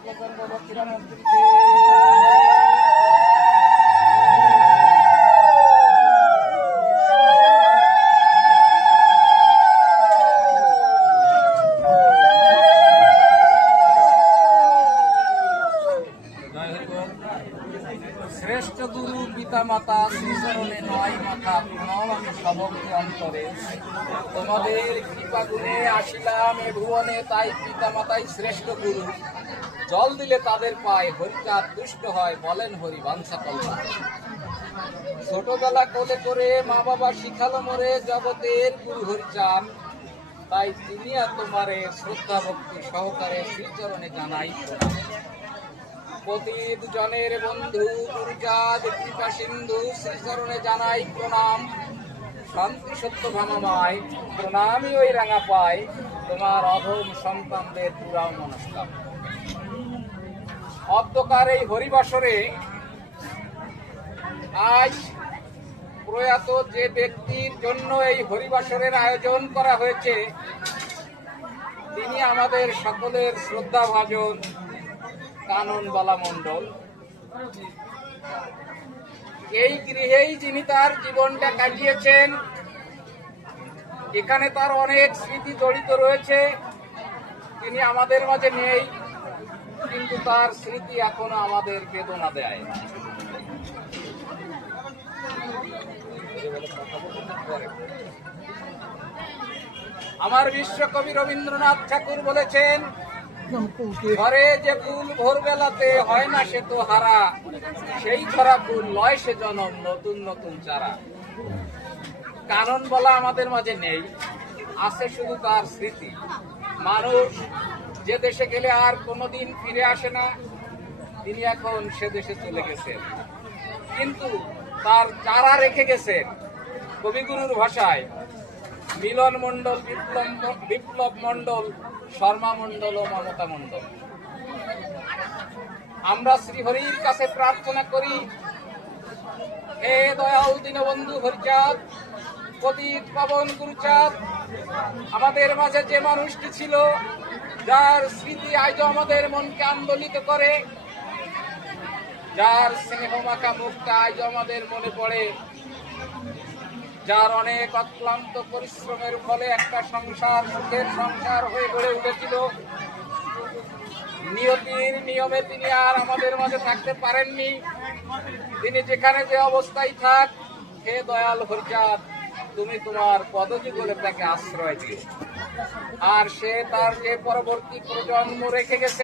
শ্রেষ্ঠ গুরু পিতা মাতা শ্রীচরণে নয় মাথা প্রণাম আমি সমগ্র অন্তরে। তোমাদের কৃপা গুণে আসিলাম এ ভুবনে, তাই পিতা মাতাই শ্রেষ্ঠ গুরু। জল দিলে তাদের পায়, হরিচাঁদ তুষ্ট হয়, বলেন হরি বাঞ্ছা কল্যাণ। ছোটবেলা কোলে করে মা বাবা শিখালো মোরে জগতের গুরু হরিচাঁদ, তাই তিনি আর তোমারে শ্রদ্ধা ভক্তি সহকারে শ্রীচরণে জানাই প্রণাম। পতিত জনের বন্ধু গুরুচাঁদ কৃপা সিন্ধু শ্রীচরণে জানাই প্রণাম। শান্তি সত্য ভামামায় প্রণামী ওই রাঙা পায়, তোমার অধম সন্তানদের পুরাও মনস্কামনা। অদ্যকার এই হরিবাসরে আজ প্রয়াত যে ব্যক্তির জন্য এই হরিবাসরের আয়োজন করা হয়েছে, তিনি আমাদের সকলের শ্রদ্ধাভাজন কাননবালা মণ্ডল। এই গৃহেই যিনি তার জীবনটা কাটিয়েছেন। এখানে তার অনেক স্মৃতি জড়িত রয়েছে। তিনি আমাদের মাঝে নেই, কিন্তু তার স্মৃতি এখনো আমাদের বেদনা দেয়। আমার বিশ্বকবি রবীন্দ্রনাথ ঠাকুর বলেছেন, ঘরে যে ফুল ভোরবেলাতে হয় না সে তো হারা, সেই ধরা ফুল লয় সে জনম নতুন নতুন চারা। কানন বলা আমাদের মাঝে নেই, আছে শুধু তার স্মৃতি। মানুষ যে দেশে গেলে আর কোনোদিন ফিরে আসে না, তিনি এখন সে দেশে চলে গেছেন, কিন্তু তার চারা রেখে গেছেন। কবিগুরুর ভাষায় মিলন মণ্ডল, বিপ্লব মণ্ডল, শর্মা মণ্ডল ও মমতা মণ্ডল। আমরা শ্রীহরির কাছে প্রার্থনা করি, হে দয়াল দীনবন্ধু হরিচাঁদ, পতিত পাবন গুরুচাঁদ, আমাদের মাঝে যে মানুষটি ছিল, যার স্মৃতি আজও আমাদের মনকে আন্দোলিত করে, যার স্নেহ মাখা মুখটা আজও আমাদের মনে পড়ে, যার অনেক অক্লান্ত পরিশ্রমের ফলে একটা সংসার সুখের সংসার হয়ে গড়ে উঠেছিল। নিয়তির নিয়মে তিনি আর আমাদের মাঝে থাকতে পারেননি। তিনি যেখানে যে অবস্থায় থাক, হে দয়াল হরিচাঁদ, তুমি তোমার পদযুগলে তাকে আশ্রয় দিও। আর সে তার যে পরবর্তী প্রজন্ম রেখে গেছে,